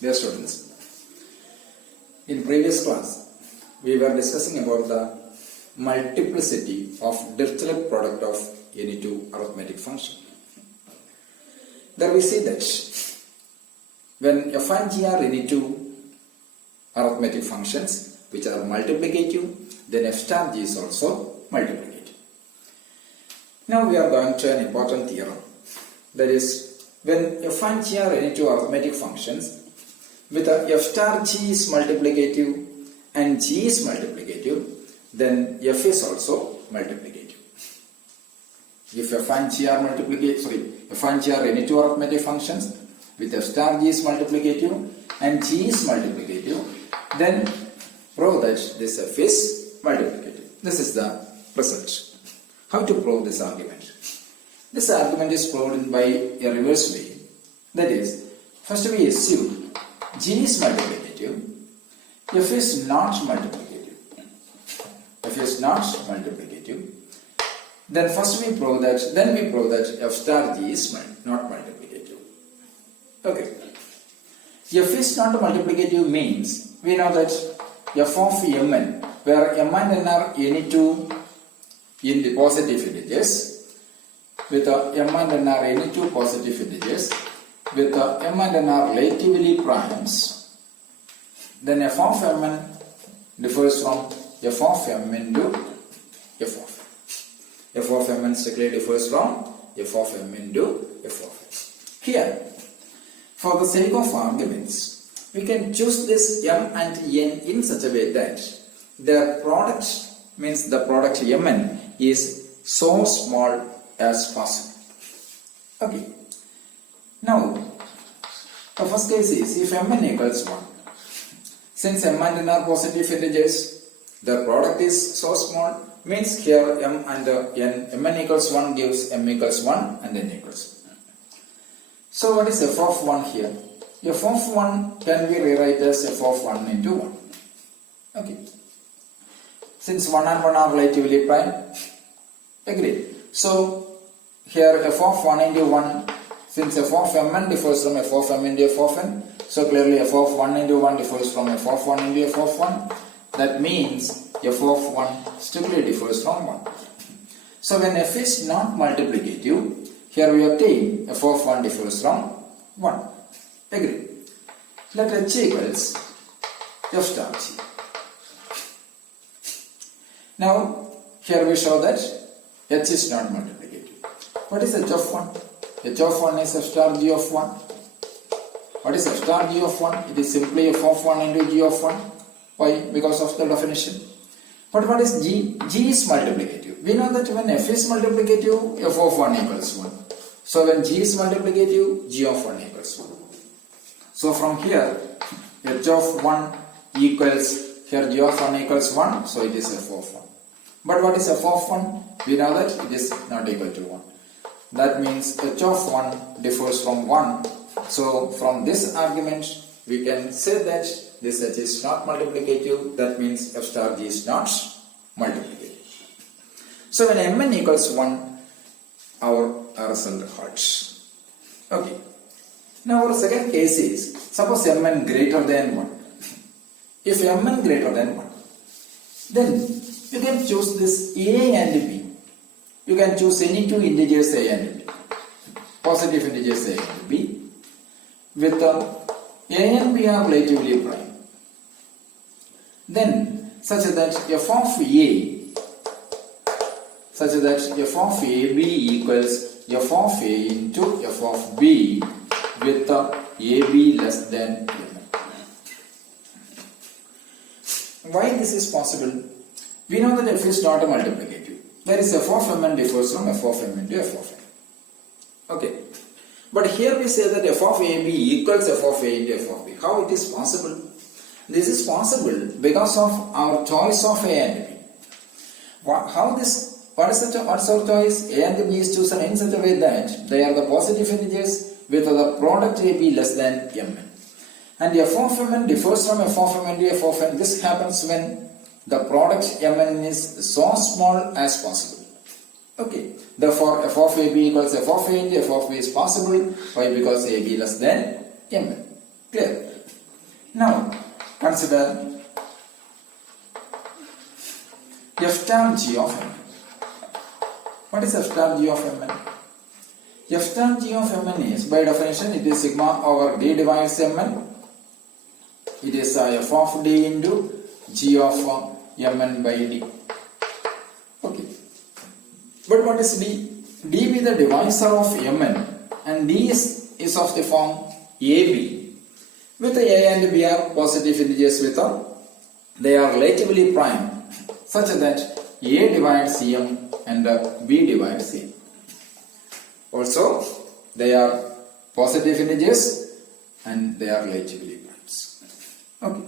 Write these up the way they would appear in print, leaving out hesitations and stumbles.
Dear students, in previous class we were discussing about the multiplicity of Dirichlet product of any two arithmetic function. There we see that when f and g are any two arithmetic functions which are multiplicative, then f star g is also multiplicative. Now we are going to an important theorem, that is, when f and g are any two arithmetic functions with f star g is multiplicative and g is multiplicative, then f is also multiplicative. If f and g are f and g are any two arithmetic functions with f star g is multiplicative and g is multiplicative, then prove that this f is multiplicative. This is the result. How to prove this argument? This argument is proved by a reverse way. That is, first we assume g is multiplicative, f is not multiplicative. F is not multiplicative. Then first we prove that f star g is not multiplicative. Okay. F is not multiplicative means we know that f of mn, where m and n are any two in the positive integers, with m and n are any two positive integers, with m and n are relatively primes, then f of mn differs from f of m into f of m. F of mn strictly differs from f of m into f of m. Here, for the sake of arguments, we can choose this m and n in such a way that their product, means the product mn, is so small as possible. Okay. Now, the first case is if mn equals 1. Since m and n are positive integers, their product is so small, means here m and n, mn equals 1 gives m equals 1 and n equals 1. So what is f of 1 here? F of 1 can be rewrite as f of 1 into 1. Okay. Since 1 and 1 are relatively prime, agreed. So here f of 1 into 1, since f of mn differs from f of m into f of n, so clearly f of 1 into 1 differs from f of 1 into f of 1. That means f of 1 strictly differs from 1. So when f is not multiplicative, here we obtain f of 1 differs from 1. Agree. Let h equals f star g. Now here we show that h is not multiplicative. What is h of 1? H of 1 is f star g of 1. What is f star g of 1? It is simply f of 1 into g of 1. Why? Because of the definition. But what is g? G is multiplicative. We know that when f is multiplicative, f of 1 equals 1. So when g is multiplicative, g of 1 equals 1. So from here, h of 1 equals, here g of 1 equals 1, so it is f of 1. But what is f of 1? We know that it is not equal to 1. That means h of 1 differs from 1. So from this argument, we can say that this h is not multiplicative. That means f star g is not multiplicative. So when mn equals 1, our result holds. Okay. Now our second case is, suppose mn greater than 1. If mn greater than 1, then you can choose this a and b. You can choose any two integers a and b, positive integers a and b, with a and b are relatively prime. Then such that f of ab equals f of a into f of b with ab less than mn. Why this is possible? We know that f is not a multiplicative. That is, f of mn differs from f of m into f of n. Okay. But here we say that f of ab equals f of a into f of b. How it is possible? This is possible because of our choice of a and b. What is our choice? A and b is chosen in such a way that they are the positive integers with the product ab less than mn. And f of mn differs from f of m into f of n. This happens when the product mn is so small as possible. Okay. Therefore, f of ab equals f of a into f of b is possible. Why? Because ab less than mn. Clear? Now consider f star g of mn. What is f star g of mn? F star g of mn is, by definition, it is sigma over d divides mn. It is f of d into g of mn by d. Okay. But what is d? D be the divisor of mn, and d is of the form ab, with a and b are positive integers with they are relatively prime, such that a divides m and b divides m. Also, they are positive integers and they are relatively primes. Okay.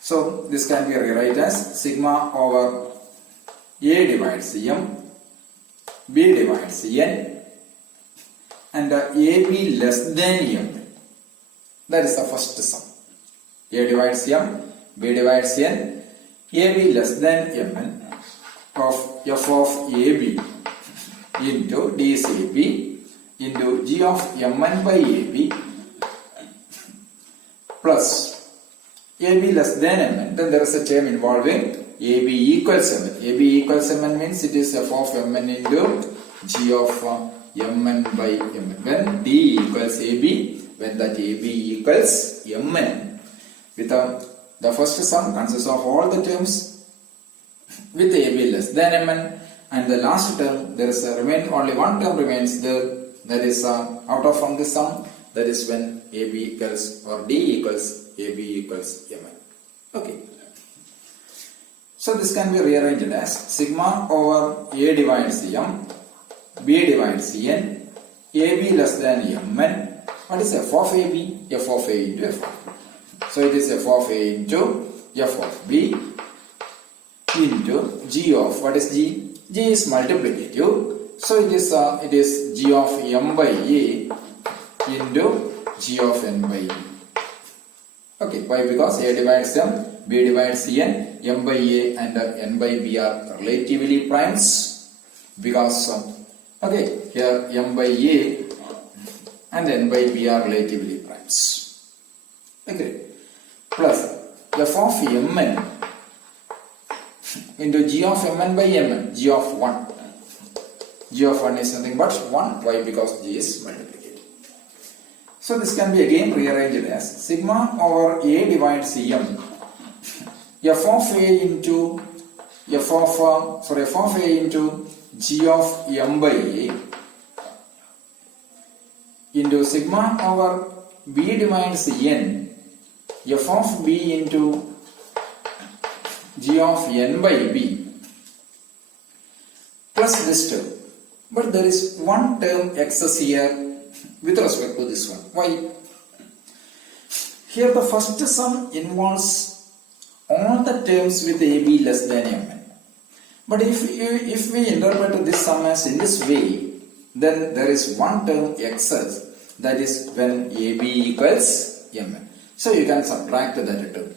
So this can be rewritten as sigma over a divides m, b divides n, and ab less than m. That is the first sum. A divides m, b divides n, ab less than mn of f of ab into d is ab into g of mn by ab plus ab less than mn. Then there is a term involving ab equals mn. ab equals mn means it is f of mn into g of mn by mn. When d equals ab, when that ab equals mn, with the first sum consists of all the terms with ab less than mn, and the last term there is only one term remains there, that is out of from the sum, that is when ab equals or d equals ab equals mn. Okay. So this can be rearranged as sigma over a divides m, b divides n, ab less than mn. What is f of ab? F of a into f of b. So it is f of a into f of b into g of, what is g? G is multiplicative. So it is g of m by a into g of n by b. Okay, why? Because a divides m, b divides n, m by a and n by b are relatively primes. Because okay, here m by a and n by b are relatively primes. Okay, plus f of mn into g of mn by mn, g of 1. G of 1 is nothing but 1. Why? Because g is multiplicative. So this can be again rearranged as sigma over a divides m, f of a into f of a into g of m by a into sigma over b divides n, f of b into g of n by b plus this term. But there is one term excess here with respect to this one. Why? Here the first sum involves all the terms with ab less than mn. But if we interpret this sum as in this way, then there is one term excess, that is when ab equals mn. So you can subtract that term.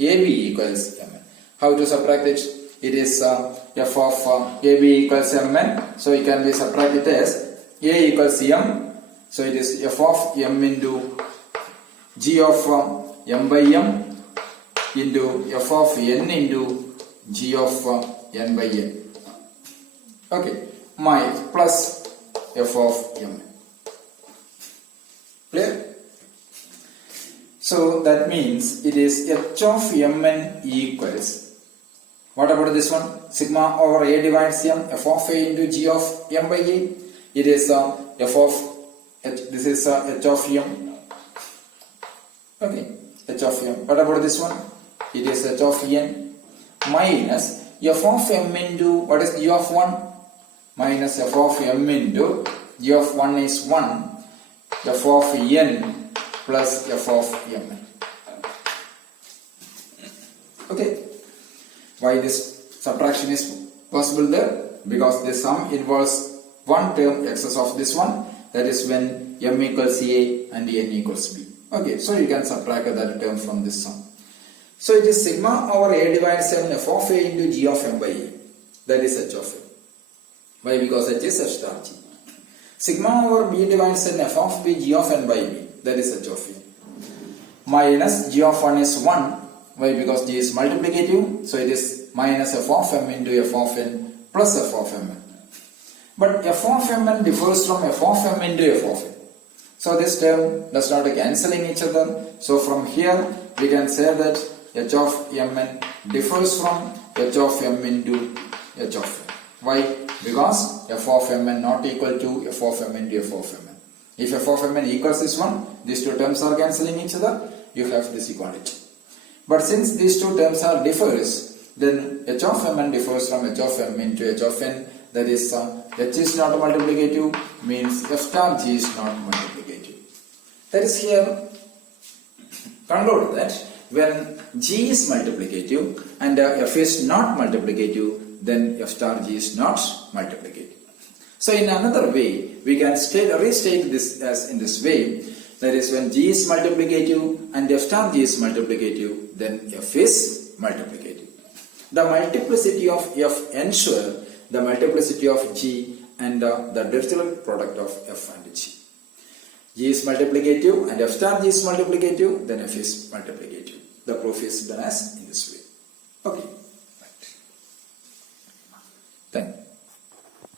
ab equals mn. How to subtract it? It is f of ab equals mn. So it can be subtracted as a equals m. So it is f of m into g of m by m into f of n into g of n by n. Okay, my plus f of m. Clear? So that means it is h of mn equals, what about this one? Sigma over a divides m, f of a into g of m by a. It is f of h, this is h of m. Okay, h of m. What about this one? It is h of n minus f of m into, what is g of 1? Minus f of m into g of 1 is 1, f of n plus f of m. Okay. Why this subtraction is possible there? Because the sum involves one term excess of this one, that is when m equals a and n equals b. Okay, so you can subtract that term from this sum. So it is sigma over a divides m, f of a into g of m by a. That is h of m. Why? Because h is h star g. Sigma over b divides n, f of b, g of n by b. That is h of n. minus g of 1 is 1. Why? Because g is multiplicative, so it is minus f of m into f of n plus f of mn. But f of mn differs from f of m into f of n. So this term does not cancelling each other. So from here we can say that h of mn differs from h of m into h of n. Why? Because f of mn not equal to f of m into f of mn. If f of mn equals this one, these two terms are cancelling each other, you have this equality. But since these two terms are differs, then h of mn differs from h of m into h of n. That is, h is not multiplicative, means f star g is not multiplicative. That is here conclude that when g is multiplicative and f is not multiplicative, then f star g is not multiplicative. So in another way, we can restate this as in this way. That is, when g is multiplicative and f star g is multiplicative, then f is multiplicative. The multiplicity of f ensure the multiplicity of g and the Dirichlet product of f and g. G is multiplicative and f star g is multiplicative, then f is multiplicative. The proof is done as in this way. Okay.